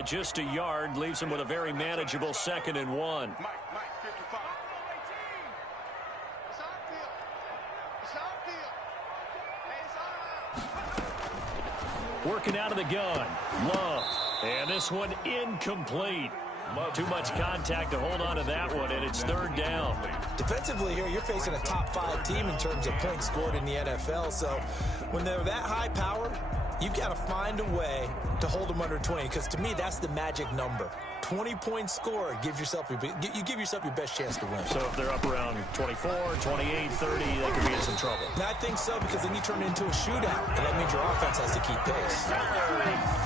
by just a yard. Leaves him with a very manageable 2nd and 1. Working out of the gun. Love. And this one incomplete. Too much contact to hold on to that one, and it's 3rd down. Defensively here, you're facing a top 5 team in terms of points scored in the NFL. So when they're that high powered, you've got to find a way to hold them under 20, because to me, that's the magic number. 20-point score, you give yourself your best chance to win. So if they're up around 24, 28, 30, they could be in some trouble. I think so, because then you turn it into a shootout, and that means your offense has to keep pace.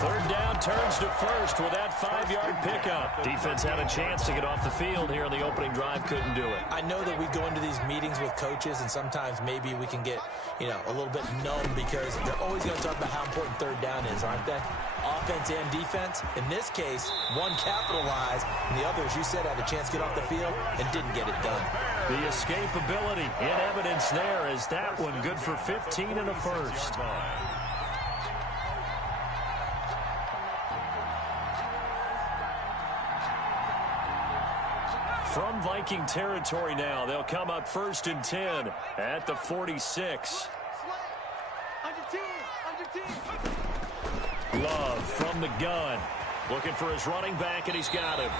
3rd down turns to 1st with that 5-yard pickup. Defense had a chance to get off the field here on the opening drive, couldn't do it. I know that we go into these meetings with coaches, and sometimes maybe we can get, a little bit numb, because they're always going to talk about how important 3rd down is, aren't they? Offense and defense. In this case, one capitalized, and the other, as you said, had a chance to get off the field and didn't get it done. The escapability in evidence there is that one good for 15 and a 1st. From Viking territory now, they'll come up 1st and 10 at the 46. Love from the gun. Looking for his running back, and he's got him.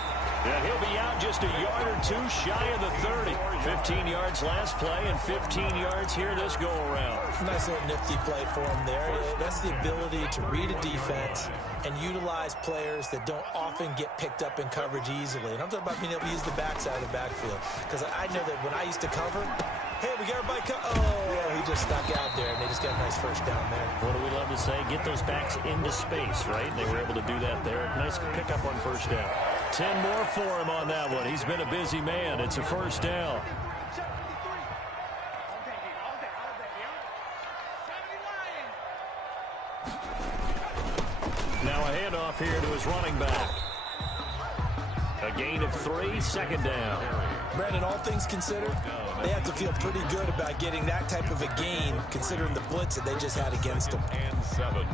And he'll be out just a yard or 2 shy of the 30. 15 yards last play and 15 yards here this go-around. Nice little nifty play for him there. That's the ability to read a defense and utilize players that don't often get picked up in coverage easily. And I'm talking about being able to use the backside of the backfield. Because I know that when I used to cover, hey, we got everybody he just stuck out there, and they just got a nice 1st down there. What do we love to say? Get those backs into space, right? They were able to do that there. Nice pickup on 1st down. 10 more for him on that one. He's been a busy man. It's a 1st down. Now a handoff here to his running back. A gain of 3, 2nd down. Brandon, all things considered, they have to feel pretty good about getting that type of a gain, considering the blitz that they just had against them. And 7.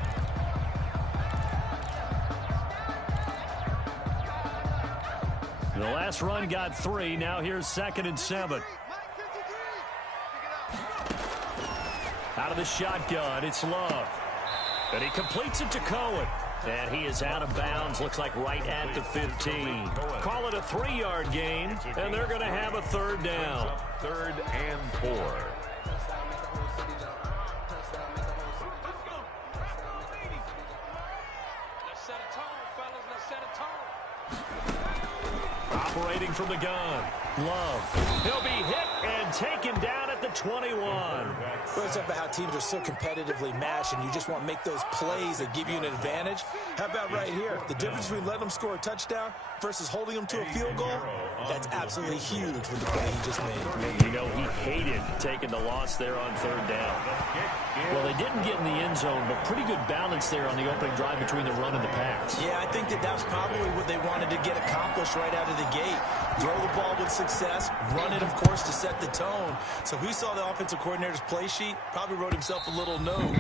The last run got 3. Now here's 2nd and 7. Out of the shotgun, it's Love. And he completes it to Cohen. And he is out of bounds, looks like right at the 15. Call it a 3-yard gain, and they're going to have a 3rd down. 3rd and 4. Operating from the gun. Love. He'll be hit and taken down at the 21. Well, it's about how teams are so competitively matched, and you just want to make those plays that give you an advantage. How about right here? The difference between letting them score a touchdown versus holding them to a field goal, that's absolutely huge with the play he just made. You know, he hated taking the loss there on 3rd down. Well, they didn't get in the end zone, but pretty good balance there on the opening drive between the run and the pass. Yeah, I think that was probably what they wanted to get accomplished right out of the gate. Throw the ball with success, run it, of course, to set the tone. So who saw the offensive coordinator's play sheet? Probably wrote himself a little note.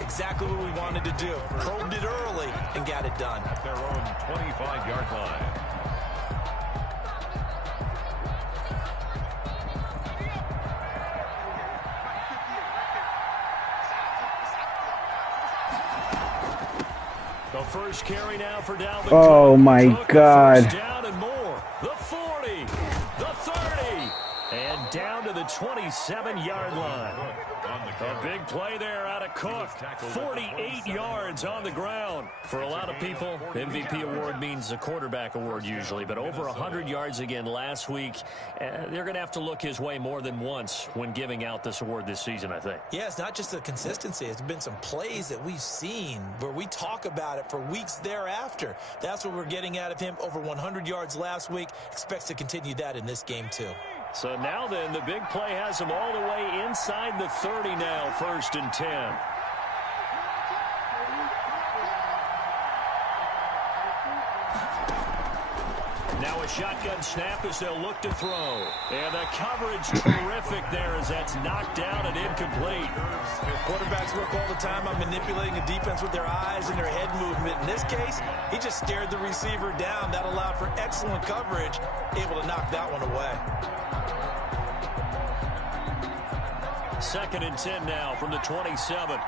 Exactly what we wanted to do. Probed it early and got it done. At their own 25-yard line. The first carry now for Dalvin. Oh my God. Down and more. The 40, the 30, and down to the 27-yard line. A big play there out of Cook. 48 yards on the ground. For a lot of people, MVP award means a quarterback award usually, but over 100 yards again last week. They're going to have to look his way more than once when giving out this award this season, I think. Yeah, it's not just the consistency. It's been some plays that we've seen where we talk about it for weeks thereafter. That's what we're getting out of him. Over 100 yards last week. Expects to continue that in this game, too. So now then, the big play has him all the way inside the 30 now, 1st and 10. Now a shotgun snap as they'll look to throw. And the coverage terrific there as that's knocked down and incomplete. Quarterbacks work all the time on manipulating a defense with their eyes and their head movement. In this case, he just stared the receiver down. That allowed for excellent coverage, able to knock that one away. 2nd and 10 now from the 27.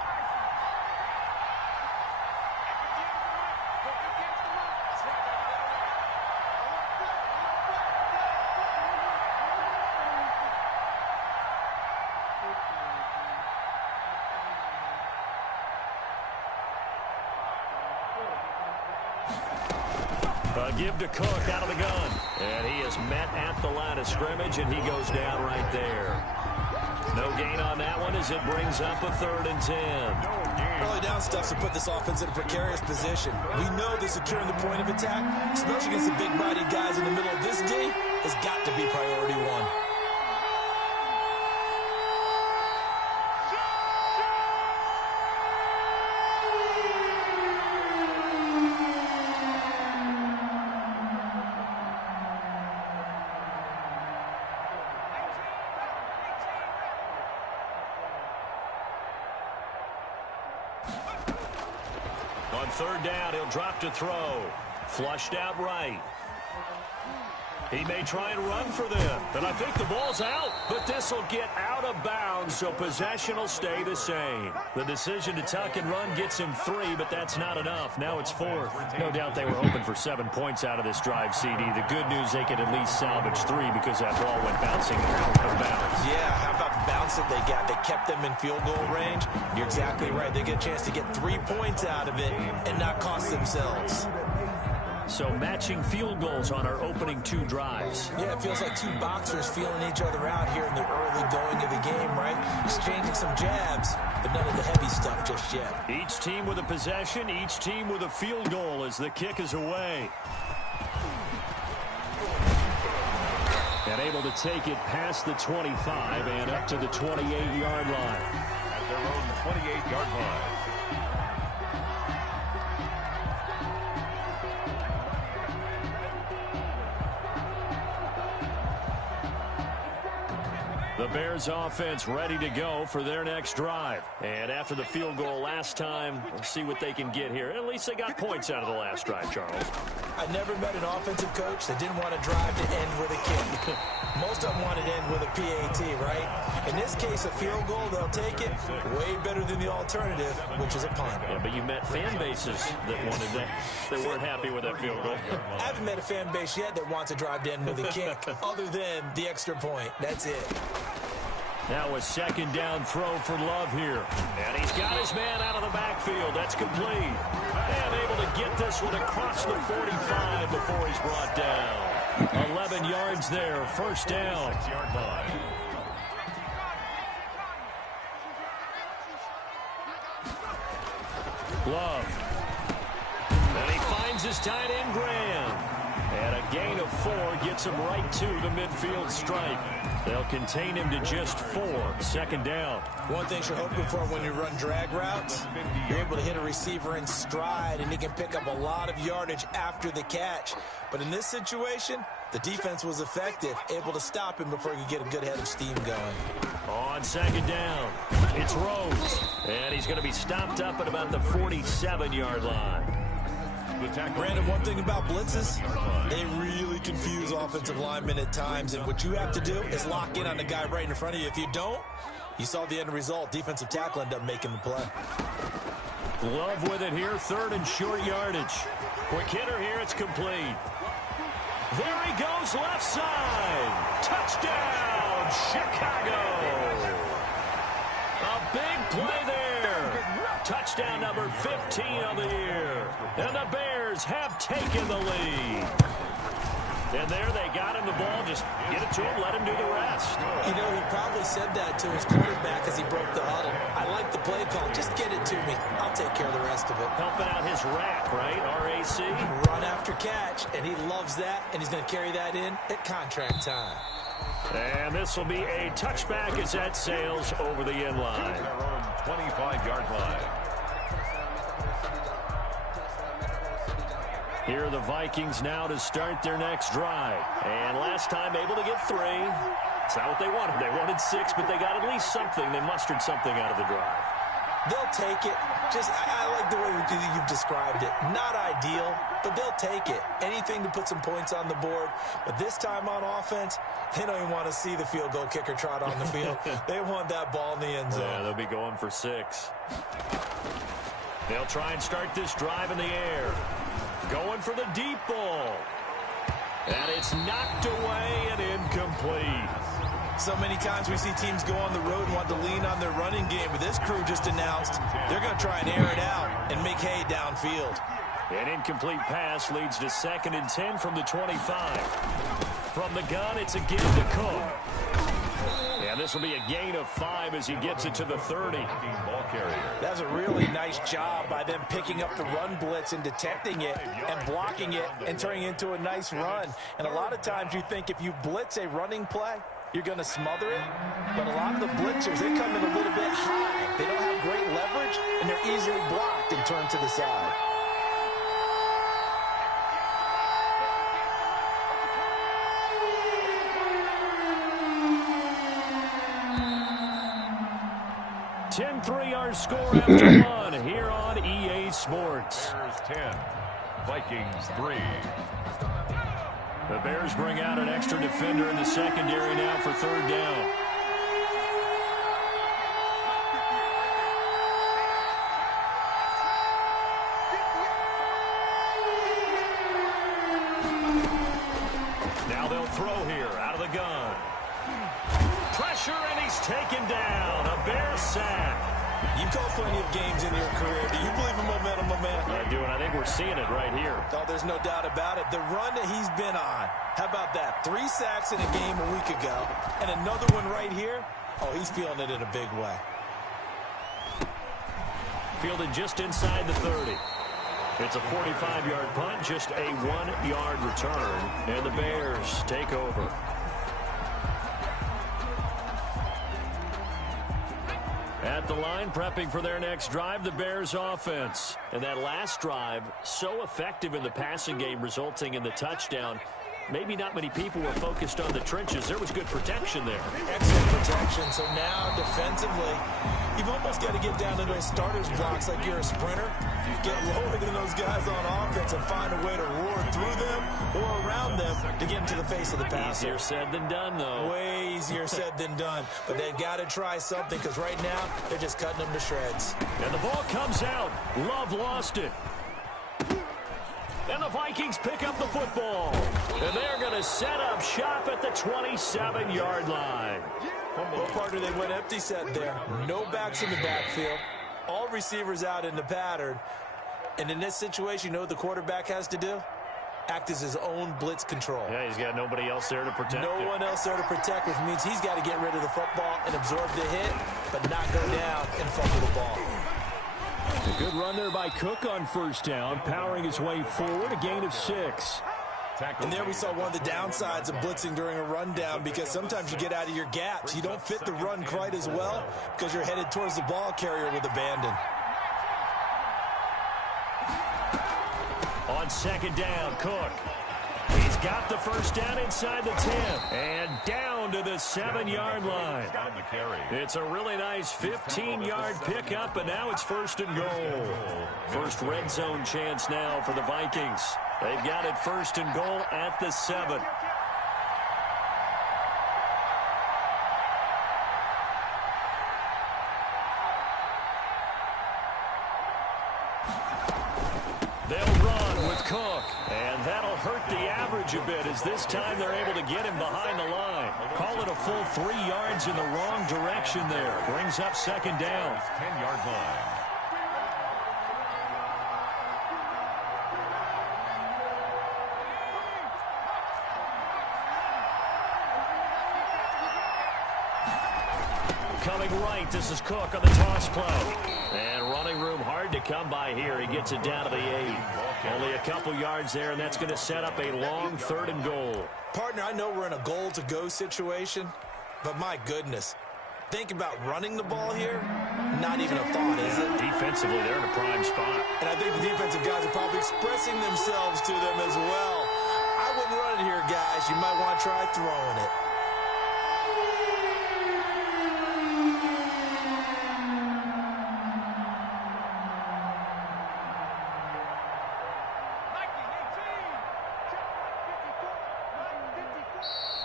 Give to Cook out of the gun. And he is met at the line of scrimmage, and he goes down right there. No gain on that one as it brings up a 3rd and 10. Early down stuff to put this offense in a precarious position. We know that securing the point of attack, especially against the big-bodied guys in the middle of this D, has got to be priority one. On 3rd down, he'll drop to throw. Flushed out right. He may try and run for them. And I think the ball's out. But this will get out of bounds, so possession will stay the same. The decision to tuck and run gets him 3, but that's not enough. Now it's 4th. No doubt they were hoping for 7 points out of this drive, CD. The good news, they could at least salvage 3 because that ball went bouncing out of bounds. Yeah, how about the bounce that they got? They kept them in field goal range. You're exactly right. They get a chance to get 3 points out of it and not cost themselves. So matching field goals on our opening 2 drives. Yeah, it feels like 2 boxers feeling each other out here in the early going of the game, right? Exchanging some jabs, but none of the heavy stuff just yet. Each team with a possession, each team with a field goal as the kick is away. And able to take it past the 25 and up to the 28-yard line. At their own 28-yard line. The Bears offense ready to go for their next drive. And after the field goal last time, we'll see what they can get here. At least they got points out of the last drive, Charles. I never met an offensive coach that didn't want to drive to end with a kick. Most of them wanted to end with a PAT, right? In this case, a field goal, they'll take it. Way better than the alternative, which is a punt. Yeah, but you met fan bases that wanted that. They weren't happy with that field goal. I haven't met a fan base yet that wants to drive to end with a kick, other than the extra point. That's it. Now a 2nd down throw for Love here. And he's got his man out of the backfield. That's complete. And able to get this one across the 45 before he's brought down. 11 yards there, 1st down. 6-yard line. Love. And he finds his tight end, Graham. And a gain of 4 gets him right to the midfield stripe. They'll contain him to just 4. 2nd down. One thing you're hoping for when you run drag routes, you're able to hit a receiver in stride, and he can pick up a lot of yardage after the catch. But in this situation, the defense was effective, able to stop him before he could get a good head of steam going. On 2nd down, it's Rhodes. And he's going to be stopped up at about the 47-yard line. Brandon, one thing about blitzes, they really confuse offensive linemen at times, and what you have to do is lock in on the guy right in front of you. If you don't, you saw the end result. Defensive tackle ended up making the play. Love with it here, 3rd and short yardage. Quick hitter here, it's complete. There he goes, left side. Touchdown, Chicago. A big play there. Touchdown number 15 on the year. And the Bears have taken the lead. And there they got him the ball. Just get it to him, let him do the rest. You know, he probably said that to his quarterback as he broke the huddle. I like the play call. Just get it to me. I'll take care of the rest of it. Helping out his rack, right? RAC. Run after catch, and he loves that, and he's going to carry that in at contract time. And this will be a touchback as that sails over the end line. Their own 25-yard line. Here are the Vikings now to start their next drive. And last time able to get 3. It's not what they wanted. They wanted 6, but they got at least something. They mustered something out of the drive. They'll take it. I like the way you've described it. Not ideal, but they'll take it. Anything to put some points on the board. But this time on offense, they don't even want to see the field goal kicker trot on the field. They want that ball in the end zone. Yeah, they'll be going for 6. They'll try and start this drive in the air. Going for the deep ball. And it's knocked away and incomplete. So many times we see teams go on the road and want to lean on their running game, but this crew just announced they're going to try and air it out and make hay downfield. An incomplete pass leads to 2nd and 10 from the 25. From the gun, it's again to Cook. And this will be a gain of 5 as he gets it to the 30. That's a really nice job by them picking up the run blitz and detecting it and blocking it and turning it into a nice run. And a lot of times you think if you blitz a running play, you're going to smother it. But a lot of the blitzers, they come in a little bit high. They don't have great leverage, and they're easily blocked and turned to the side. Our score after 1 here on EA Sports. Bears 10, Vikings 3. The Bears bring out an extra defender in the secondary now for 3rd down. Now they'll throw here out of the gun. Pressure, and he's taken down. A Bear sack. You've called plenty of games in your career. Do you believe in momentum, my man? I do, and I think we're seeing it right here. Oh, there's no doubt about it. The run that he's been on. How about that? 3 sacks in a game a week ago, and another one right here. Oh, he's feeling it in a big way. Fielded just inside the 30. It's a 45-yard punt, just a 1-yard return, and the Bears take over. At the line, prepping for their next drive, the Bears offense. And that last drive, so effective in the passing game, resulting in the touchdown. Maybe not many people were focused on the trenches. There was good protection there. Excellent protection. So now, defensively, you've almost got to get down to those starters blocks like you're a sprinter. Get lower than those guys on offense and find a way to roar through them or around them to get into the face of the passer. Easier said than done, though. Way easier said than done. But they've got to try something because right now, they're just cutting them to shreds. And the ball comes out. Love lost it. And the Vikings pick up the football. And they're going to set up shop at the 27-yard line. Well, partner, they went empty set there. No backs in the backfield. All receivers out in the pattern. And in this situation, you know what the quarterback has to do? Act as his own blitz control. Yeah, he's got nobody else there to protect No one else there to protect, which means he's got to get rid of the football and absorb the hit, but not go down and fumble the ball. A good run there by Cook on 1st down, powering his way forward, a gain of 6. And there we saw one of the downsides of blitzing during a rundown because sometimes you get out of your gaps. You don't fit the run quite as well because you're headed towards the ball carrier with abandon. On 2nd down, Cook. He's got the 1st down inside the 10. And down to the 7-yard line. It's a really nice 15-yard pickup, and now it's 1st and goal. First red zone chance now for the Vikings. They've got it 1st and goal at the 7. They'll run with Cook, and that'll hurt the average a bit as this time they're able to get him behind the line. Call it a full 3 yards in the wrong direction there. Brings up 2nd down. 10-yard line. Coming right, this is Cook on the toss play. And running room hard to come by here. He gets it down to the 8. Only a couple yards there, and that's going to set up a long 3rd and goal. Partner, I know we're in a goal-to-go situation, but my goodness, think about running the ball here. not even a thought, is it? Defensively, they're in a prime spot. And I think the defensive guys are probably expressing themselves to them as well. I wouldn't run it here, guys. You might want to try throwing it.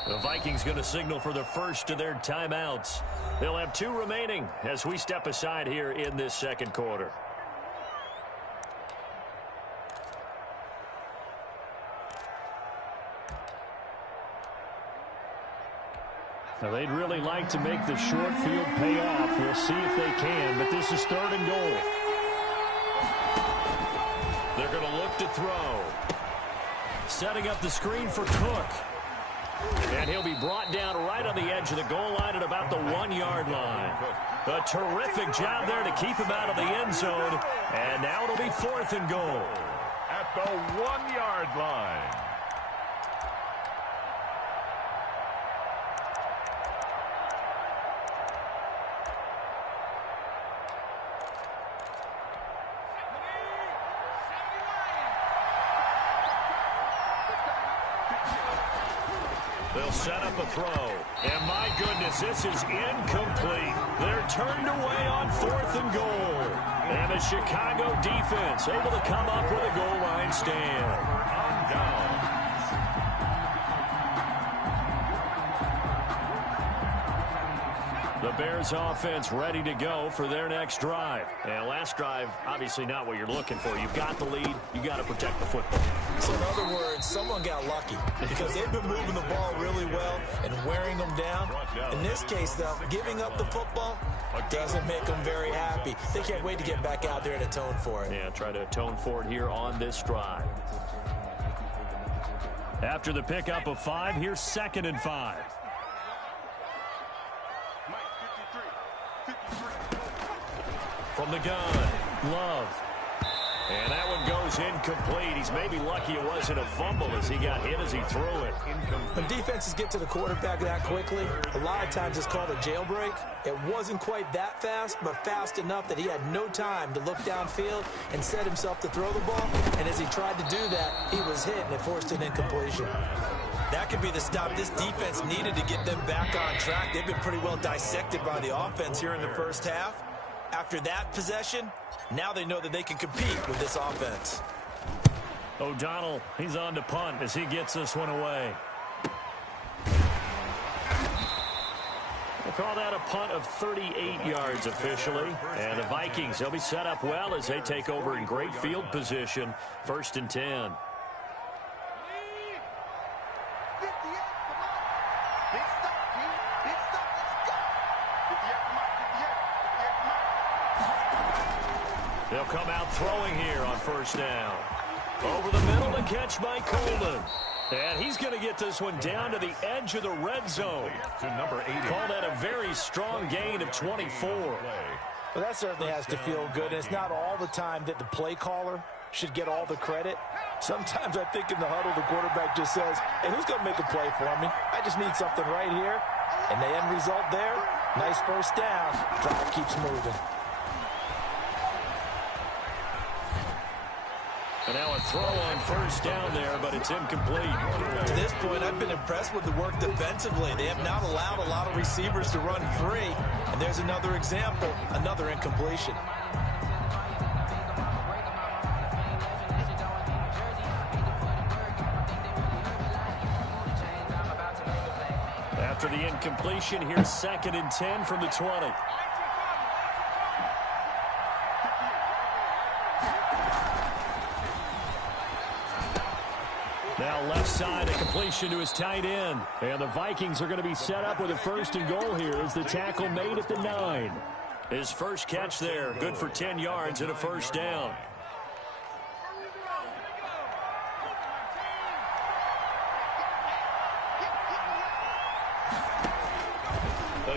The Vikings going to signal for the first of their timeouts. They'll have 2 remaining as we step aside here in this second quarter. Now they'd really like to make the short field pay off. We'll see if they can, but this is 3rd and goal. They're going to look to throw. Setting up the screen for Cook. And he'll be brought down right on the edge of the goal line at about the 1-yard line. A terrific job there to keep him out of the end zone. And now it'll be 4th and goal. At the 1-yard line. They'll set up a throw. And my goodness, this is incomplete. They're turned away on 4th and goal. And the Chicago defense able to come up with a goal line stand. On down. The Bears offense ready to go for their next drive. And last drive, obviously not what you're looking for. You've got the lead. You got to protect the football. So in other words, someone got lucky because they've been moving the ball really well and wearing them down. In this case, though, giving up the football doesn't make them very happy. They can't wait to get back out there and atone for it. Yeah, try to atone for it here on this drive. After the pickup of 5, here's 2nd and 5. From the gun, Love. And that one goes incomplete. He's maybe lucky it wasn't a fumble as he got hit as he threw it. When defenses get to the quarterback that quickly, a lot of times it's called a jailbreak. It wasn't quite that fast, but fast enough that he had no time to look downfield and set himself to throw the ball. And as he tried to do that, he was hit and it forced an incompletion. That could be the stop this defense needed to get them back on track. They've been pretty well dissected by the offense here in the first half. After that possession, now they know that they can compete with this offense. O'Donnell, he's on to punt as he gets this one away. We'll call that a punt of 38 yards officially. And the Vikings, they'll be set up well as they take over in great field position. 1st and 10. They'll come out throwing here on 1st down. Over the middle to catch by Coleman. And he's going to get this one down to the edge of the red zone. To number 80. Call that a very strong gain of 24. Well, that certainly has to feel good. And it's not all the time that the play caller should get all the credit. Sometimes I think in the huddle, the quarterback just says, hey, who's going to make a play for me? I just need something right here. And the end result there, nice 1st down. Drive keeps moving. And now a throw on 1st down there, but it's incomplete. To this point, I've been impressed with the work defensively. They have not allowed a lot of receivers to run free. And there's another example, another incompletion. After the incompletion, here's 2nd and 10 from the 20. Now left side, a completion to his tight end. And the Vikings are going to be set up with a 1st and goal here as the tackle made at the 9. His first catch there, good for 10 yards and a 1st down.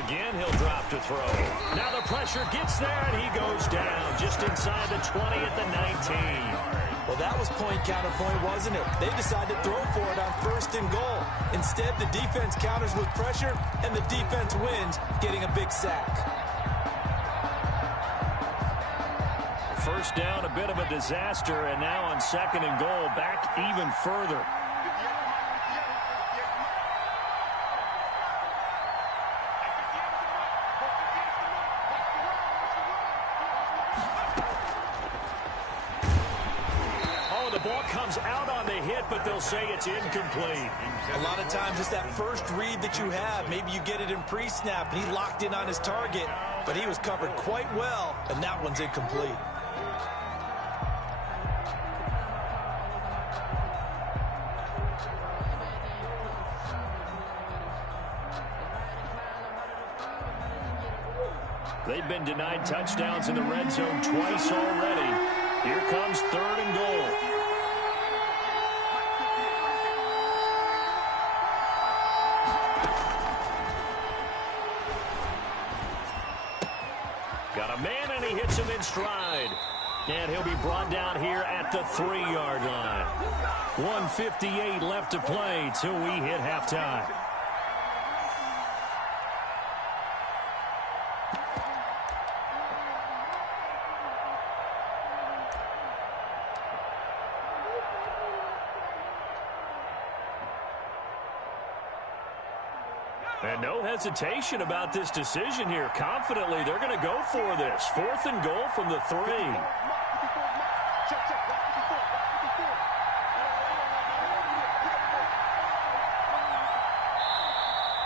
Again, he'll drop to throw. Now the pressure gets there, and he goes down just inside the 20 at the 19. Well, that was point counterpoint, wasn't it? They decided to throw for it on 1st and goal. Instead, the defense counters with pressure, and the defense wins, getting a big sack. first down, a bit of a disaster, and now on 2nd and goal, back even further. Comes out on the hit, but they'll say it's incomplete. A lot of times it's that first read that you have. Maybe you get it in pre-snap, and he locked in on his target, but he was covered quite well, and that one's incomplete. They've been denied touchdowns in the red zone twice already. Here comes 3rd and goal. Got a man, and he hits him in stride. And he'll be brought down here at the 3-yard line. 1:58 left to play till we hit halftime. And no hesitation about this decision here. Confidently, they're going to go for this. 4th and goal from the 3.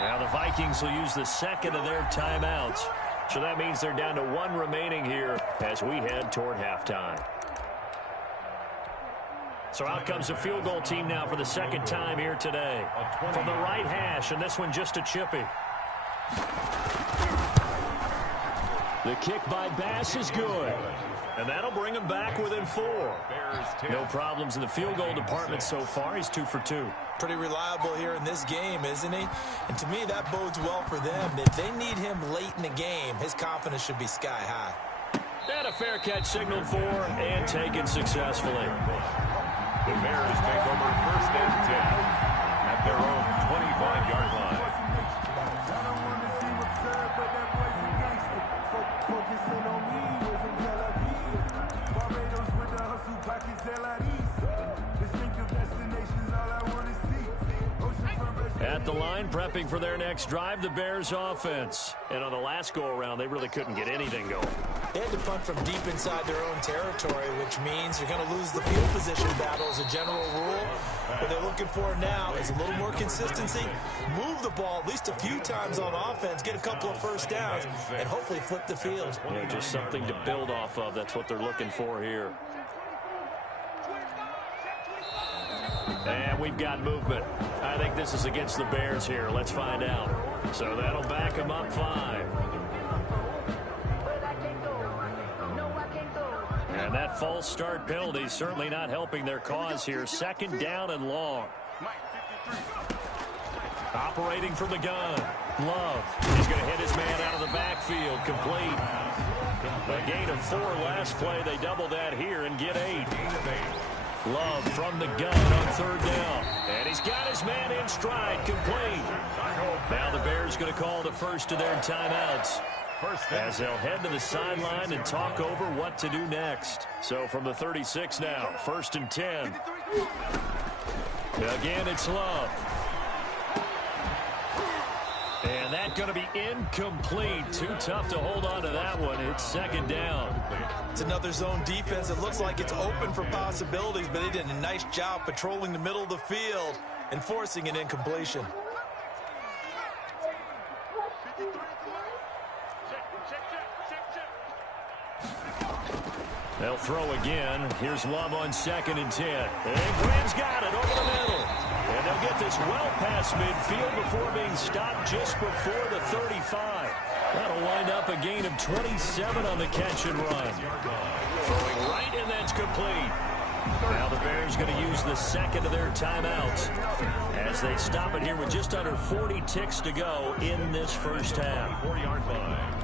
Now the Vikings will use the 2nd of their timeouts. So that means they're down to 1 remaining here as we head toward halftime. So out comes the field goal team now for the 2nd time here today. From the right hash, and this one just a chippy. The kick by Bass is good. And that'll bring him back within 4. No problems in the field goal department so far. He's 2 for 2. Pretty reliable here in this game, isn't he? And to me, that bodes well for them. If they need him late in the game, his confidence should be sky high. And a fair catch signaled for and taken successfully. The Bears take over 1st and 10 at their own 25-yard line. At the line, prepping for their next drive, the Bears offense. And on the last go-around, they really couldn't get anything going. They had to punt from deep inside their own territory, which means you're going to lose the field position battle as a general rule. What they're looking for now is a little more consistency, move the ball at least a few times on offense, get a couple of first downs, and hopefully flip the field. Yeah, just something to build off of. That's what they're looking for here. And we've got movement. I think this is against the Bears here. Let's find out. So that'll back them up 5. And that false start penalty is certainly not helping their cause here. 2nd down and long. Operating from the gun. Love. He's going to hit his man out of the backfield. Complete. A gain of 4 last play. They double that here and get 8. Love from the gun on 3rd down. And he's got his man in stride. Complete. Now the Bears going to call the first of their timeouts, as they'll head to the sideline and talk over what to do next. So from the 36 now, 1st and 10. Again, it's Love. And that's going to be incomplete. Too tough to hold on to that one. It's 2nd down. It's another zone defense. It looks like it's open for possibilities, but they did a nice job patrolling the middle of the field and forcing an incompletion. They'll throw again. Here's Love on 2nd and 10. And Quinn's got it over the middle. And they'll get this well past midfield before being stopped just before the 35. That'll wind up a gain of 27 on the catch and run. Throwing right, and that's complete. Now the Bears going to use the 2nd of their timeouts as they stop it here with just under 40 ticks to go in this first half. 4-yard line.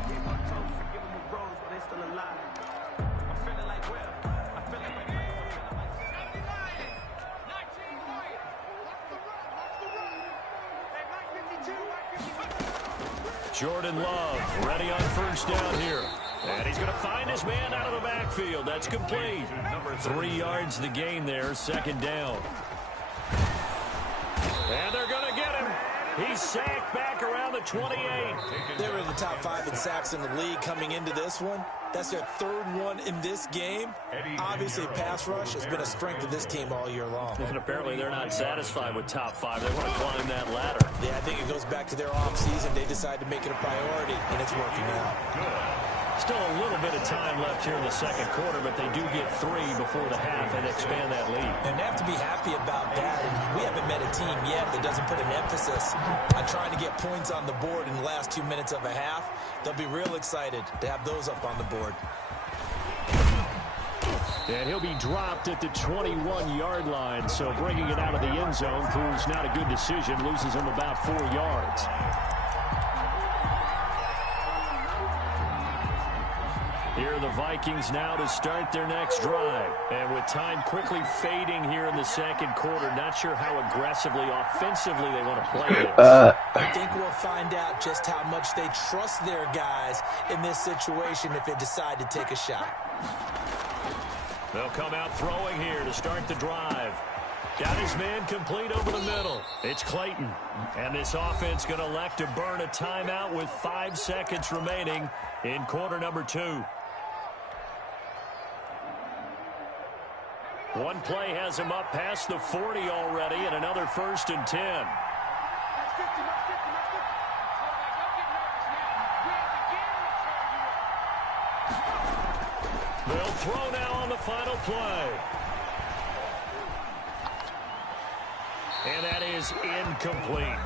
Jordan Love ready on 1st down here. And he's going to find his man out of the backfield. That's complete. 3 yards the gain there, second down. And they're going to get him. He's sacked back around the 28. They were in the top 5 in sacks in the league coming into this one. That's their 3rd one in this game. Obviously, pass rush has been a strength of this team all year long. And apparently they're not satisfied with top 5. They want to climb that ladder. Yeah, I think it goes back to their offseason. They decided to make it a priority, and it's working out. Still a little bit of time left here in the second quarter, but they do get 3 before the half and expand that lead. And they have to be happy about that. And we haven't met a team yet that doesn't put an emphasis on trying to get points on the board in the last 2 minutes of a half. They'll be real excited to have those up on the board. And he'll be dropped at the 21-yard line, so bringing it out of the end zone proves not a good decision, loses him about 4 yards. Here are the Vikings now to start their next drive. And with time quickly fading here in the second quarter, not sure how aggressively, offensively they want to play this. I think we'll find out just how much they trust their guys in this situation if they decide to take a shot. They'll come out throwing here to start the drive. Got his man complete over the middle. It's Clayton. And this offense going to elect to burn a timeout with 5 seconds remaining in quarter number 2. One play has him up past the 40 already, and another 1st and 10. They'll throw now on the final play. And that is incomplete.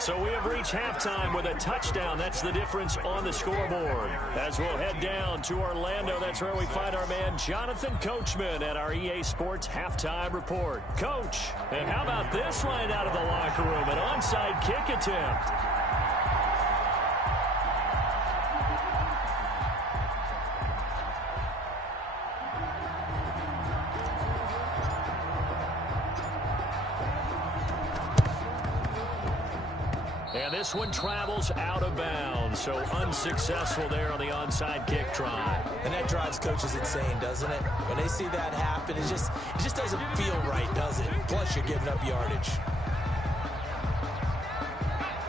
So we have reached halftime with a touchdown. That's the difference on the scoreboard. As we'll head down to Orlando, that's where we find our man Jonathan Coachman at our EA Sports Halftime Report. Coach, and how about this line out of the locker room? An onside kick attempt. And this one travels out of bounds, so unsuccessful there on the onside kick try. And that drives coaches insane, doesn't it? When they see that happen, it just doesn't feel right, does it? Plus, you're giving up yardage.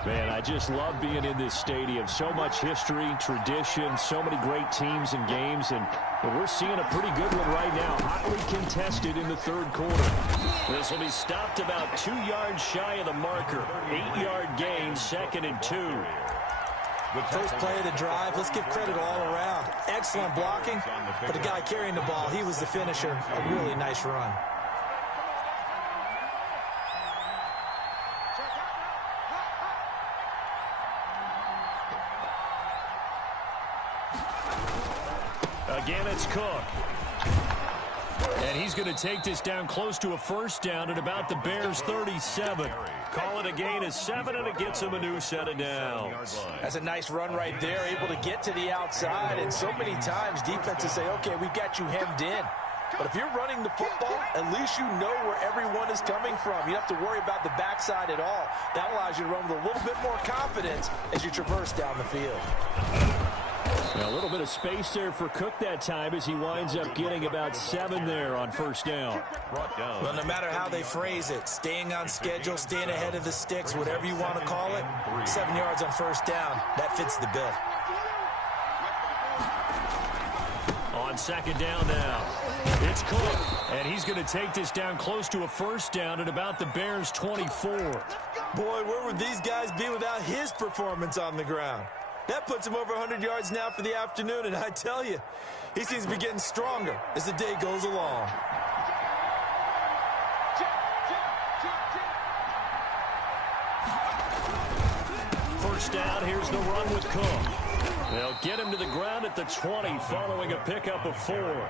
Man, I just love being in this stadium. So much history, tradition, so many great teams and games, and we're seeing a pretty good one right now. Hotly contested in the third quarter. This will be stopped about 2 yards shy of the marker. 8-yard gain, 2nd and 2. First play of the drive, let's give credit all around. Excellent blocking, but the guy carrying the ball, he was the finisher. A really nice run. Again, it's Cook. And he's going to take this down close to a 1st down at about the Bears' 37. Call it a gain of 7, and it gets him a new set of downs. That's a nice run right there, able to get to the outside. And so many times defenses say, okay, we've got you hemmed in. But if you're running the football, at least you know where everyone is coming from. You don't have to worry about the backside at all. That allows you to run with a little bit more confidence as you traverse down the field. A little bit of space there for Cook that time as he winds up getting about 7 there on 1st down. Well, no matter how they phrase it, staying on schedule, staying ahead of the sticks, whatever you want to call it, 7 yards on 1st down, that fits the bill. On 2nd down now, it's Cook, and he's going to take this down close to a 1st down at about the Bears' 24. Boy, where would these guys be without his performance on the ground? That puts him over 100 yards now for the afternoon, and I tell you, he seems to be getting stronger as the day goes along. First down, here's the run with Cook. They'll get him to the ground at the 20 following a pickup of 4.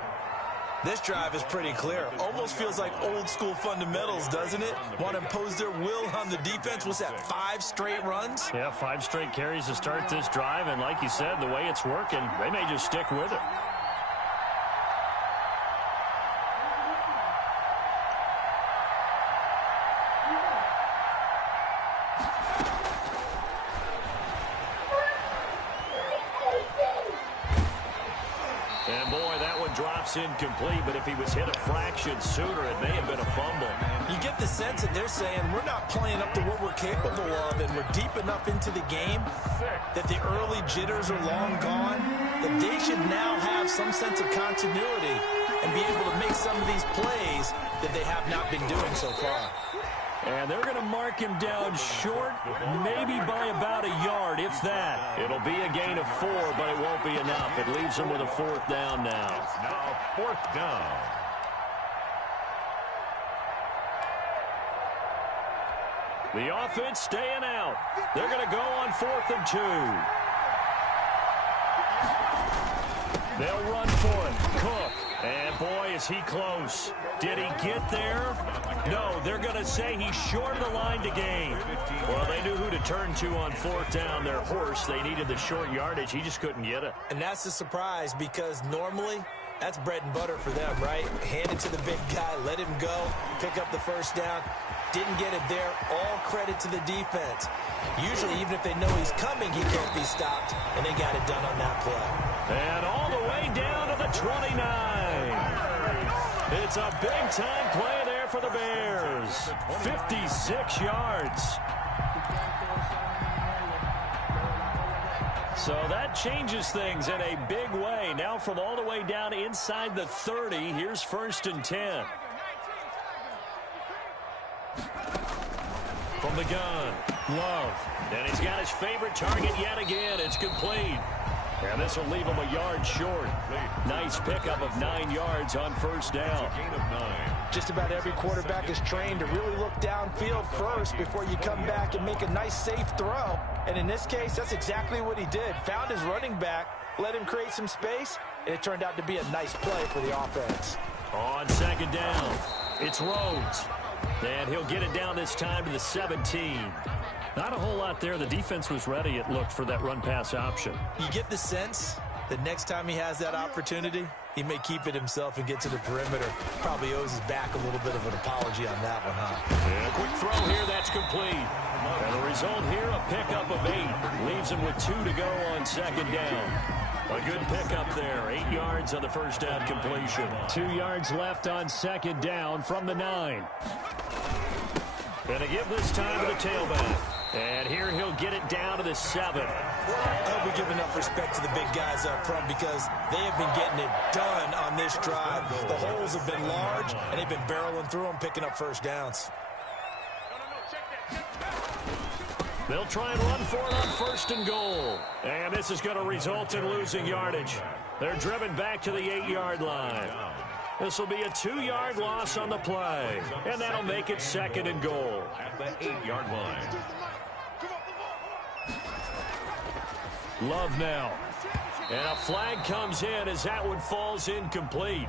This drive is pretty clear. Almost feels like old school fundamentals, doesn't it? Want to impose their will on the defense. What's that, 5 straight runs? Yeah, 5 straight carries to start this drive, and like you said, the way it's working, they may just stick with it. pass incomplete, but if he was hit a fraction sooner, it may have been a fumble. You get the sense that they're saying we're not playing up to what we're capable of, and we're deep enough into the game that the early jitters are long gone, that they should now have some sense of continuity and be able to make some of these plays that they have not been doing so far. And they're going to mark him down short, maybe by about a yard, if that. It'll be a gain of 4, but it won't be enough. It leaves them with a 4th down now. Now 4th down. The offense staying out. They're going to go on 4th and 2. They'll run for it. Cook. And, boy, is he close. Did he get there? No, they're going to say he's short of the line to gain. Well, they knew who to turn to on 4th down. Their horse, they needed the short yardage. He just couldn't get it. And that's a surprise because normally that's bread and butter for them, right? Hand it to the big guy, let him go, pick up the 1st down. Didn't get it there. All credit to the defense. Usually, even if they know he's coming, he can't be stopped, and they got it done on that play. And all the way down to the 29. It's a big-time play there for the Bears. 56 yards. So that changes things in a big way. Now from all the way down inside the 30, here's 1st and 10. From the gun, Love. And he's got his favorite target yet again. It's complete. And this will leave him a yard short. Nice pickup of 9 yards on 1st down. Just about every quarterback is trained to really look downfield first before you come back and make a nice, safe throw. And in this case, that's exactly what he did. Found his running back, let him create some space, and it turned out to be a nice play for the offense. On 2nd down, it's Rhodes. And he'll get it down this time to the 17. Not a whole lot there. The defense was ready, it looked, for that run-pass option. You get the sense that next time he has that opportunity, he may keep it himself and get to the perimeter. Probably owes his back a little bit of an apology on that one, huh? And a quick throw here, that's complete. And the result here, a pickup of 8. Leaves him with 2 to go on 2nd down. A good pickup there. 8 yards on the 1st down completion. 2 yards left on 2nd down from the 9. Gonna give this time to the tailback. And here he'll get it down to the 7. I hope we give enough respect to the big guys up front because they have been getting it done on this drive. The holes have been large, and they've been barreling through them, picking up 1st downs. They'll try and run for it on 1st and goal. And this is going to result in losing yardage. They're driven back to the 8-yard line. This will be a 2-yard loss on the play. And that'll make it 2nd and goal. At the 8-yard line. Love now. And a flag comes in as that one falls incomplete.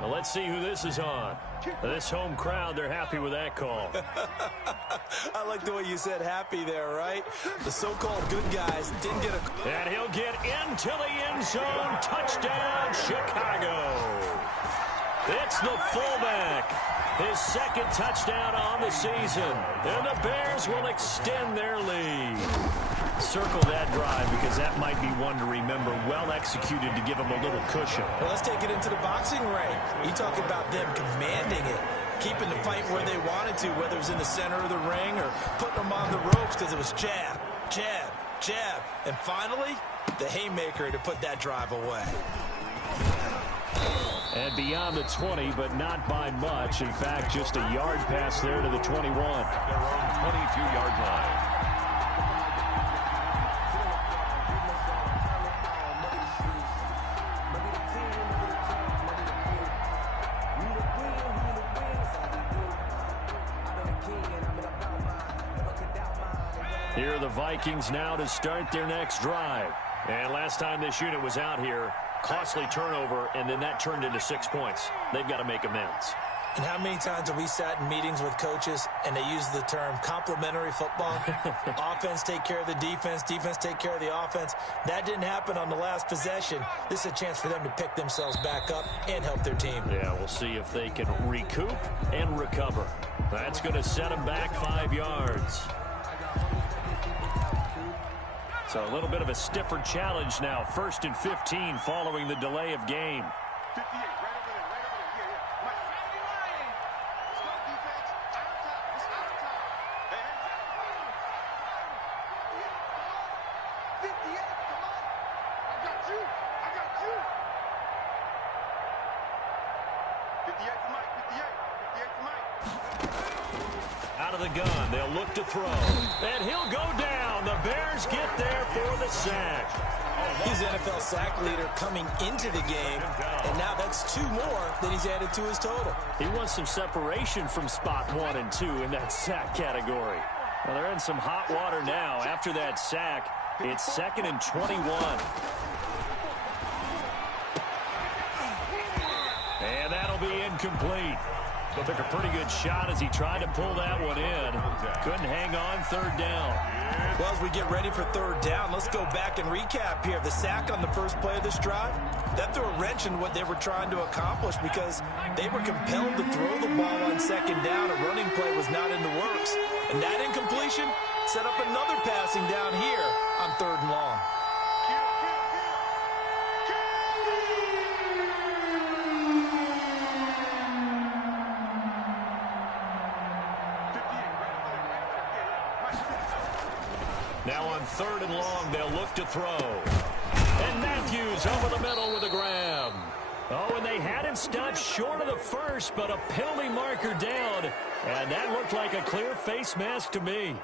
Well, let's see who this is on. This home crowd, they're happy with that call. I like the way you said happy there, right? The so-called good guys didn't get a... And he'll get into the end zone. Touchdown, Chicago. It's the fullback. His 2nd touchdown on the season. And the Bears will extend their lead. Circle that drive because that might be one to remember. Well executed to give them a little cushion. Well, let's take it into the boxing ring. You talk about them commanding it, keeping the fight where they wanted to, whether it was in the center of the ring or putting them on the ropes because it was jab, jab, jab. And finally, the haymaker to put that drive away. And beyond the 20, but not by much. In fact, just a yard pass there to the 21. Their own 22-yard line. Here are the Vikings now to start their next drive. And last time this unit was out here, costly turnover, and then that turned into 6 points. They've got to make amends. And how many times have we sat in meetings with coaches and they use the term complementary football? Offense take care of the defense, defense take care of the offense. That didn't happen on the last possession. This is a chance for them to pick themselves back up and help their team. Yeah, we'll see if they can recoup and recover. That's going to set them back 5 yards. So a little bit of a stiffer challenge now. 1st and 15 following the delay of game. Out of the gun, they'll look to throw. And he'll go down. The Bears get there for the sack. He's NFL sack leader coming into the game, and now that's 2 more that he's added to his total. He wants some separation from spot 1 and 2 in that sack category. Well, they're in some hot water now. After that sack, it's 2nd and 21. And that'll be incomplete. Took a pretty good shot as he tried to pull that one in. Couldn't hang on 3rd down. Well, as we get ready for 3rd down, let's go back and recap here. The sack on the first play of this drive, that threw a wrench in what they were trying to accomplish because they were compelled to throw the ball on 2nd down. A running play was not in the works. And that incompletion set up another passing down here on 3rd and long. Now on 3rd and long, they'll look to throw. And Matthews over the middle with a grab. Oh, and they had him stopped short of the first, but a penalty marker down. And that looked like a clear face mask to me.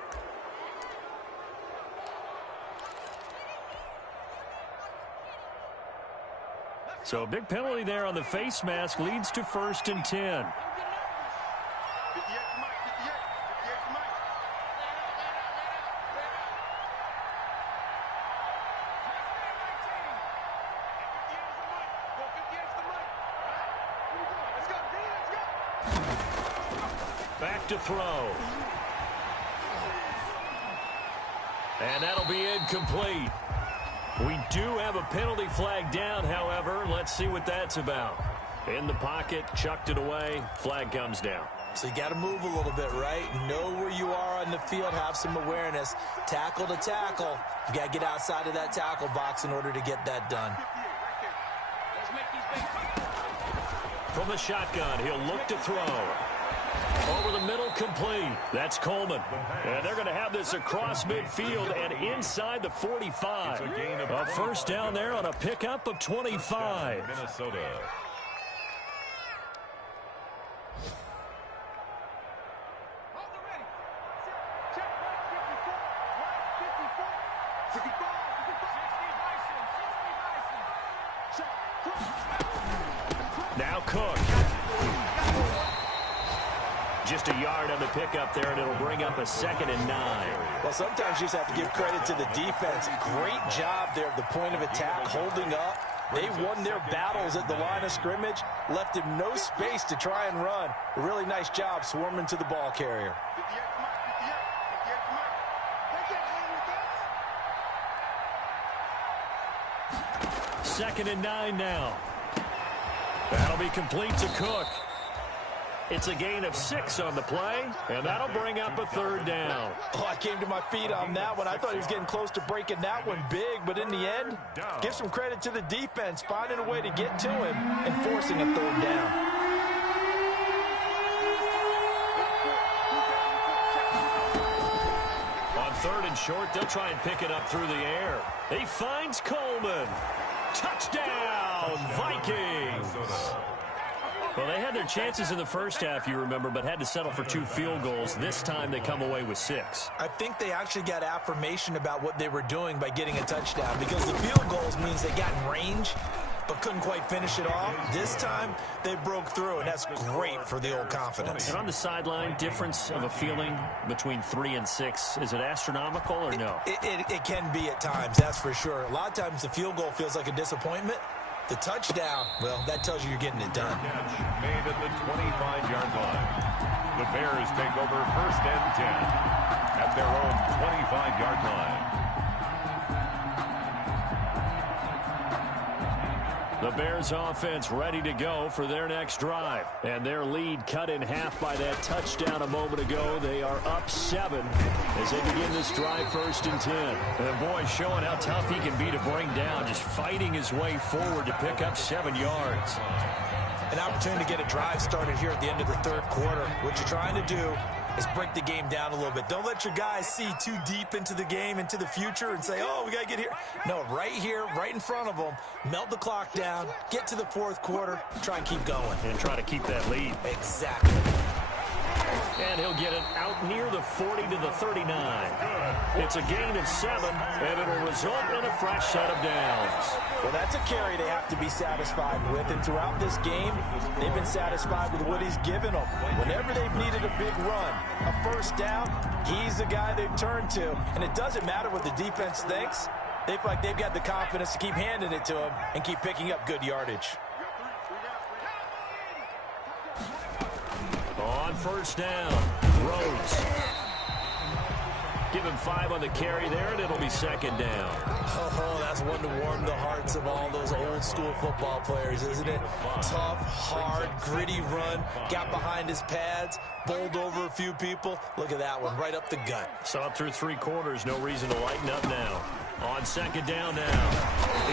So a big penalty there on the face mask leads to 1st and 10. Back to throw. And that'll be incomplete. We do have a penalty flag down, however. Let's see what that's about. In the pocket, chucked it away, flag comes down. So you got to move a little bit, right? Know where you are on the field, have some awareness. Tackle to tackle. You got to get outside of that tackle box in order to get that done. From the shotgun, he'll look to throw. Over the middle, complete. That's Coleman. And they're going to have this across midfield and inside the 45. A 1st down there on a pickup of 25. Minnesota. Now Cook. Just a yard on the pickup there, and it'll bring up a 2nd and 9. Well, sometimes you just have to give credit to the defense. Great job there at the point of attack, holding up. They won their battles at the line of scrimmage, left him no space to try and run. A really nice job swarming to the ball carrier. 2nd and 9 now. That'll be complete to Cook. It's a gain of 6 on the play, and that'll bring up a 3rd down. Oh, I came to my feet on that one. I thought he was getting close to breaking that one big, but in the end, give some credit to the defense, finding a way to get to him and forcing a 3rd down. On 3rd and short, they'll try and pick it up through the air. He finds Coleman. Touchdown, Vikings! Well, they had their chances in the first half, you remember, but had to settle for 2 field goals. This time they come away with 6. I think they actually got affirmation about what they were doing by getting a touchdown, because the field goals means they got in range but couldn't quite finish it off. This time they broke through, and that's great for the old confidence. And on the sideline, difference of a feeling between 3 and 6, is it astronomical or no? It can be at times, that's for sure. A lot of times the field goal feels like a disappointment. The touchdown, well, that tells you you're getting it done. Made at the 25-yard line. The Bears take over 1st and 10 at their own 25-yard line. The Bears offense ready to go for their next drive. And their lead cut in half by that touchdown a moment ago. They are up 7 as they begin this drive 1st and 10. And boy, showing how tough he can be to bring down, just fighting his way forward to pick up 7 yards. An opportunity to get a drive started here at the end of the 3rd quarter. What you're trying to do is break the game down a little bit. Don't let your guys see too deep into the game, into the future, and say, oh, we got to get here. No, right here, right in front of them, melt the clock down, get to the 4th quarter, try and keep going. And try to keep that lead. Exactly. And he'll get it out near the 40 to the 39. It's a gain of 7, and it'll result in a fresh set of downs. Well, that's a carry they have to be satisfied with, and throughout this game, they've been satisfied with what he's given them. Whenever they've needed a big run, a 1st down, he's the guy they've turned to. And it doesn't matter what the defense thinks. They feel like they've got the confidence to keep handing it to him and keep picking up good yardage. On 1st down, Rhodes. Give him 5 on the carry there, and it'll be 2nd down. Oh, that's one to warm the hearts of all those old-school football players, isn't it? Tough, hard, gritty run, got behind his pads, bowled over a few people. Look at that one, right up the gut. So up through 3 quarters, no reason to lighten up now. On 2nd down now,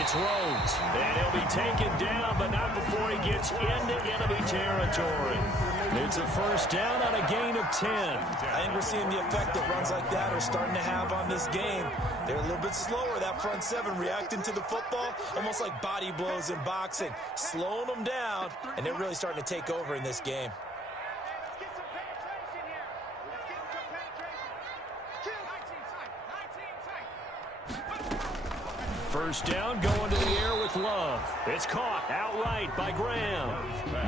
it's Rhodes, and he'll be taken down, but not before he gets into enemy territory. It's a 1st down on a gain of 10. I think we're seeing the effect that runs like that are starting to have on this game. They're a little bit slower, that front 7, reacting to the football, almost like body blows in boxing, slowing them down, and they're really starting to take over in this game. First down, going to the air with Love. It's caught outright by Graham.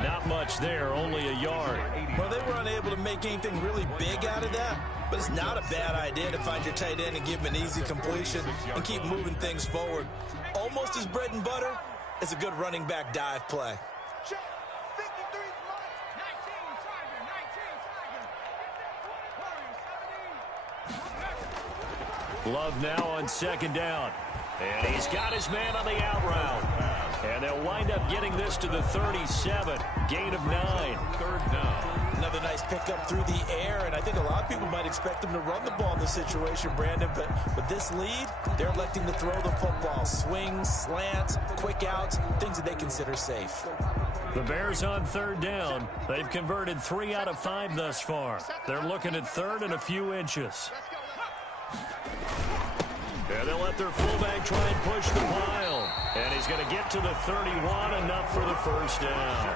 Not much there, only a yard. Well, they were unable to make anything really big out of that, but it's not a bad idea to find your tight end and give him an easy completion and keep moving things forward. Almost his bread and butter is a good running back dive play. Love now on 2nd down. And he's got his man on the out route. And they'll wind up getting this to the 37. Gain of 9. 3rd down. Another nice pickup through the air, and I think a lot of people might expect them to run the ball in this situation, Brandon, but with this lead, they're electing to throw the football. Swings, slants, quick outs, things that they consider safe. The Bears on 3rd down. They've converted 3 out of 5 thus far. They're looking at 3rd and a few inches. And they'll let their fullback try and push the pile. And he's going to get to the 31, enough for the 1st down.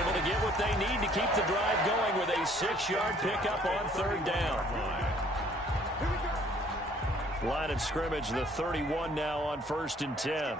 Able to get what they need to keep the drive going with a 6-yard pickup on 3rd down. Line of scrimmage, the 31 now on 1st and 10.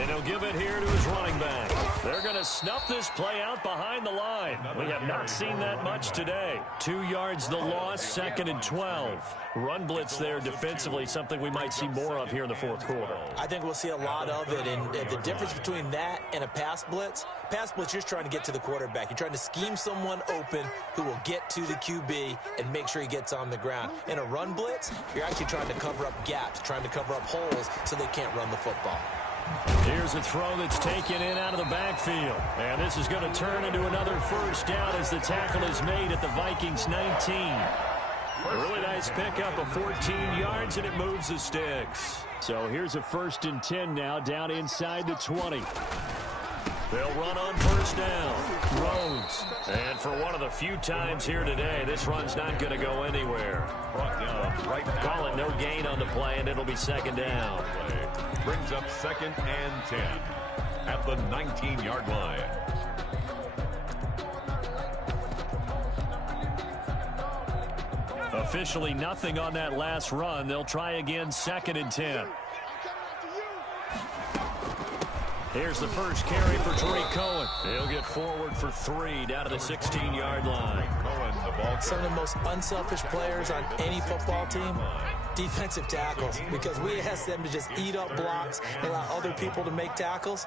And he'll give it here to his running back. They're going to snuff this play out behind the line. We have not seen that much today. 2 yards the loss, 2nd and 12. Run blitz there defensively, something we might see more of here in the 4th quarter. I think we'll see a lot of it, and the difference between that and a pass blitz, you're just trying to get to the quarterback. You're trying to scheme someone open who will get to the QB and make sure he gets on the ground. In a run blitz, you're actually trying to cover up gaps, trying to cover up holes so they can't run the football. Here's a throw that's taken in out of the backfield. And this is going to turn into another 1st down as the tackle is made at the Vikings 19. A really nice pickup of 14 yards, and it moves the sticks. So here's a 1st and 10 now, down inside the 20. They'll run on 1st down. Rhodes. And for one of the few times here today, this run's not going to go anywhere. Call it no gain on the play, and it'll be 2nd down. Brings up 2nd and 10 at the 19-yard line. Officially nothing on that last run. They'll try again, 2nd and 10. Here's the first carry for Tariq Cohen. He'll get forward for 3 down to the 16-yard line. Some of the most unselfish players on any football team, defensive tackles, because we ask them to just eat up blocks and allow other people to make tackles.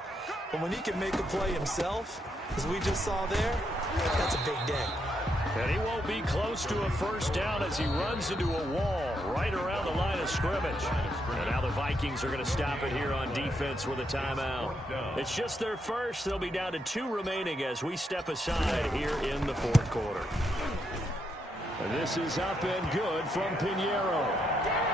But when he can make a play himself, as we just saw there, that's a big day. And he won't be close to a first down as he runs into a wall right around the line of scrimmage. And now the Vikings are going to stop it here on defense with a timeout. It's just their first. They'll be down to 2 remaining as we step aside here in the fourth quarter. And this is up and good from Pinheiro.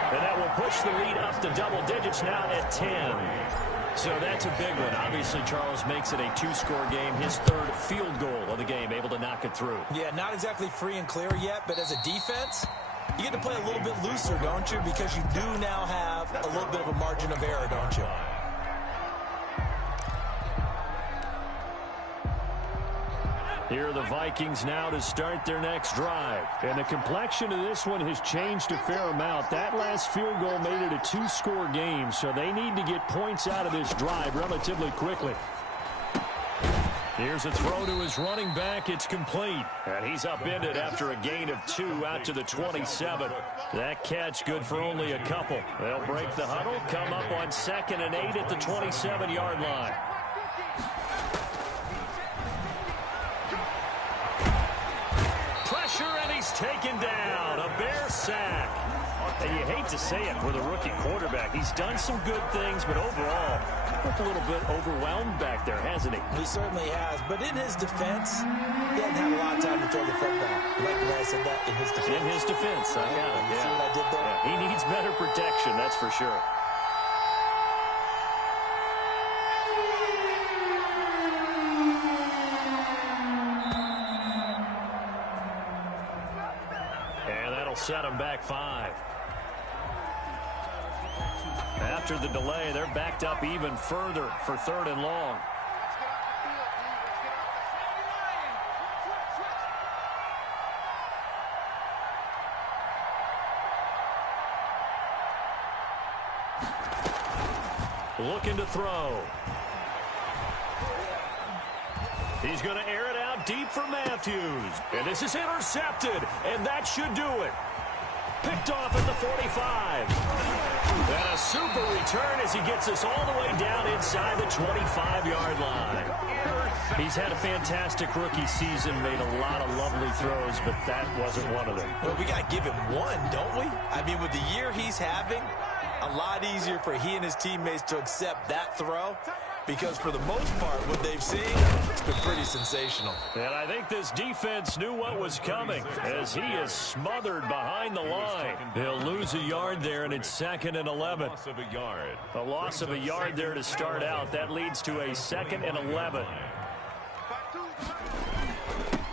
And that will push the lead up to double digits now at 10. So that's a big one. Obviously, Charles makes it a 2-score game. His 3rd field goal of the game, able to knock it through. Yeah, not exactly free and clear yet, but as a defense, you get to play a little bit looser, don't you? Because you do now have a little bit of a margin of error, don't you? Here are the Vikings now to start their next drive. And the complexion of this one has changed a fair amount. That last field goal made it a 2-score game, so they need to get points out of this drive relatively quickly. Here's a throw to his running back. It's complete. And he's upended after a gain of 2 out to the 27. That catch good for only a couple. They'll break the huddle, come up on 2nd and 8 at the 27-yard line. And he's taken down. A Bear sack. And you hate to say it for the rookie quarterback. He's done some good things, but overall, looked a little bit overwhelmed back there, hasn't he? He certainly has. But in his defense, he hadn't had a lot of time to throw the football. You like the way I said that? In his defense. In his defense. I got it. You see what I did there? Yeah. He needs better protection, that's for sure. Set them back 5. After the delay, they're backed up even further for 3rd and long. Looking to throw. He's going to air it out deep for Matthews. And this is intercepted, and that should do it. Picked off at the 45. And a super return as he gets us all the way down inside the 25-yard line. He's had a fantastic rookie season, made a lot of lovely throws, but that wasn't one of them. Well, we got to give him one, don't we? I mean, with the year he's having, a lot easier for he and his teammates to accept that throw. Because for the most part, what they've seen, it's been pretty sensational. And I think this defense knew what was coming as he is smothered behind the line. He'll lose a yard there, and it's 2nd and 11. A loss of a yard there to start out. That leads to a 2nd and 11.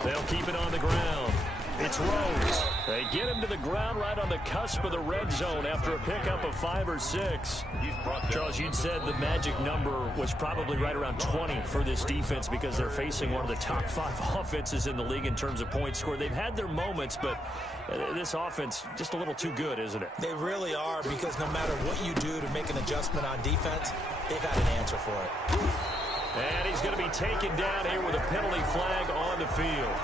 They'll keep it on the ground. It's Rose. They get him to the ground right on the cusp of the red zone after a pickup of 5 or 6. Charles, you'd said the magic number was probably right around 20 for this defense because they're facing one of the top 5 offenses in the league in terms of points scored. They've had their moments, but this offense just a little too good, isn't it? They really are, because no matter what you do to make an adjustment on defense, they've had an answer for it. And he's going to be taken down here with a penalty flag on the field.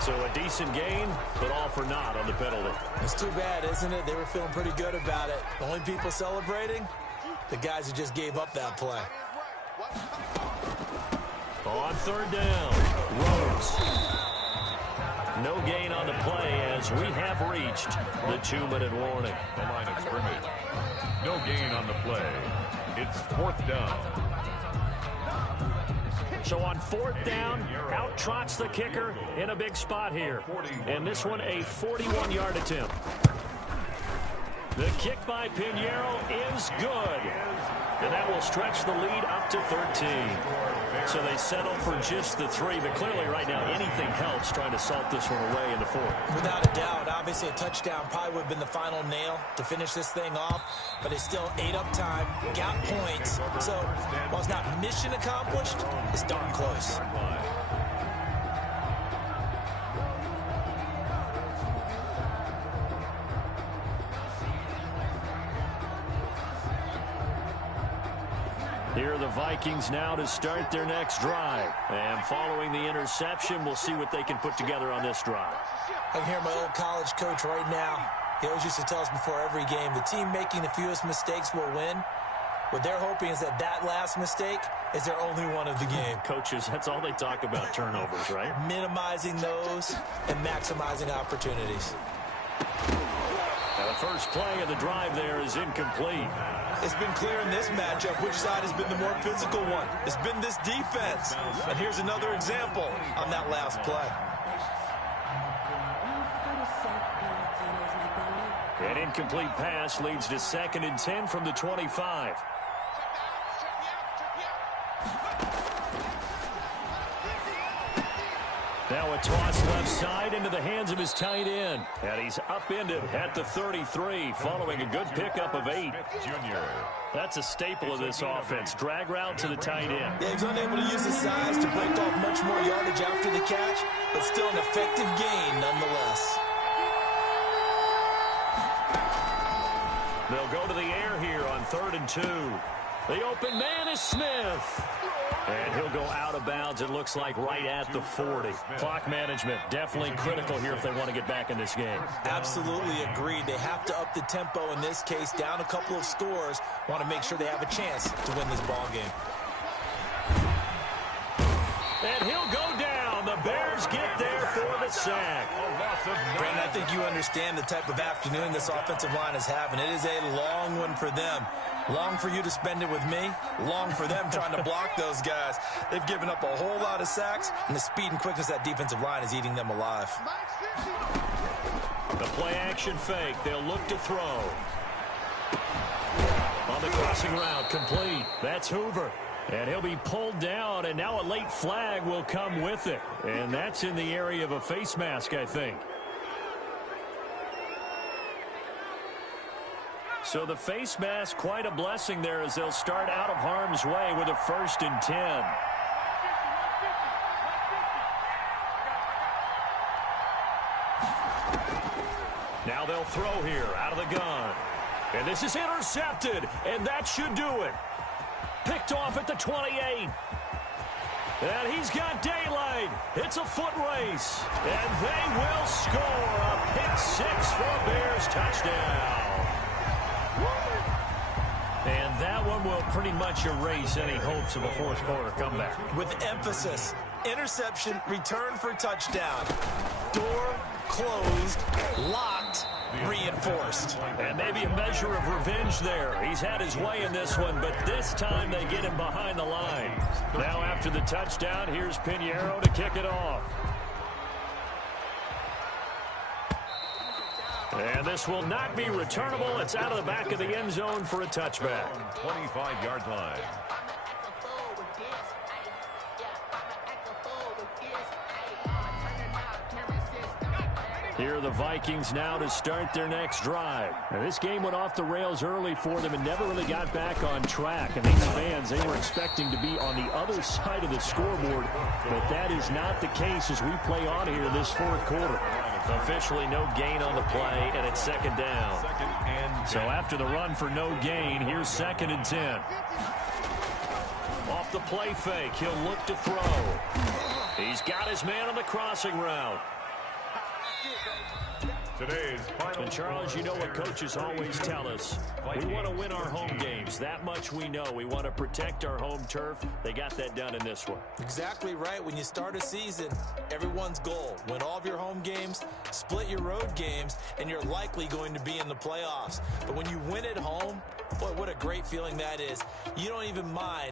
So a decent gain, but all for naught on the penalty. It's too bad, isn't it? They were feeling pretty good about it. The only people celebrating, the guys who just gave up that play. On 3rd down, Rose. No gain on the play as we have reached the 2-minute warning. The line of scrimmage. No gain on the play. It's 4th down. So on 4th down, out trots the kicker in a big spot here. And this one a 41-yard attempt. The kick by Pinheiro is good. And that will stretch the lead up to 13. So they settle for just the 3. But clearly right now anything helps trying to salt this one away in the 4th. Without a doubt, obviously a touchdown probably would have been the final nail to finish this thing off. But it's still ate up time, got points. So while it's not mission accomplished, it's darn close. Here are the Vikings now to start their next drive. And following the interception, we'll see what they can put together on this drive. I can hear my old college coach right now. He always used to tell us before every game, the team making the fewest mistakes will win. What they're hoping is that that last mistake is their only one of the game. Coaches, that's all they talk about, turnovers, right? Minimizing those and maximizing opportunities. And the first play of the drive there is incomplete. It's been clear in this matchup which side has been the more physical one. It's been this defense. And here's another example on that last play. An incomplete pass leads to 2nd and 10 from the 25. Now a toss left side into the hands of his tight end. And he's upended at the 33 following a good pickup of 8. That's a staple of this offense. Drag route to the tight end. Yeah, he's unable to use his size to break off much more yardage after the catch, but still an effective gain nonetheless. They'll go to the air here on 3rd and 2. The open man is Smith. And he'll go out of bounds, it looks like, right at the 40. Clock management definitely critical here if they want to get back in this game. Absolutely agreed. They have to up the tempo in this case, down a couple of scores. Want to make sure they have a chance to win this ball game. And he'll go down. The Bears get there for the sack. Brandon, I think you understand the type of afternoon this offensive line is having. It is a long one for them. Long for you to spend it with me. Long for them trying to block those guys. They've given up a whole lot of sacks, and the speed and quickness of that defensive line is eating them alive. The play-action fake. They'll look to throw. On the crossing route, complete. That's Hoover. And he'll be pulled down, and now a late flag will come with it. And that's in the area of a face mask, I think. So the face mask, quite a blessing there as they'll start out of harm's way with a 1st and 10. Now they'll throw here out of the gun. And this is intercepted, and that should do it. Picked off at the 28. And he's got daylight. It's a foot race. And they will score a pick 6 for a Bears touchdown. And that one will pretty much erase any hopes of a fourth quarter comeback. With emphasis, interception, return for touchdown. Door closed, locked, reinforced. And maybe a measure of revenge there. He's had his way in this one, but this time they get him behind the line. Now after the touchdown, here's Pinheiro to kick it off. And this will not be returnable. It's out of the back of the end zone for a touchback. 25-yard line. Here are the Vikings now to start their next drive. Now, this game went off the rails early for them and never really got back on track. And these fans, they were expecting to be on the other side of the scoreboard, but that is not the case as we play on here this fourth quarter. Officially no gain on the play, and it's 2nd down. So after the run for no gain, here's 2nd and 10. Off the play fake, he'll look to throw. He's got his man on the crossing route. And Charles, you know what coaches always tell us. We want to win our home games. That much we know. We want to protect our home turf. They got that done in this one. Exactly right. When you start a season, everyone's goal: win all of your home games, split your road games, and you're likely going to be in the playoffs. But when you win at home, boy, what a great feeling that is. You don't even mind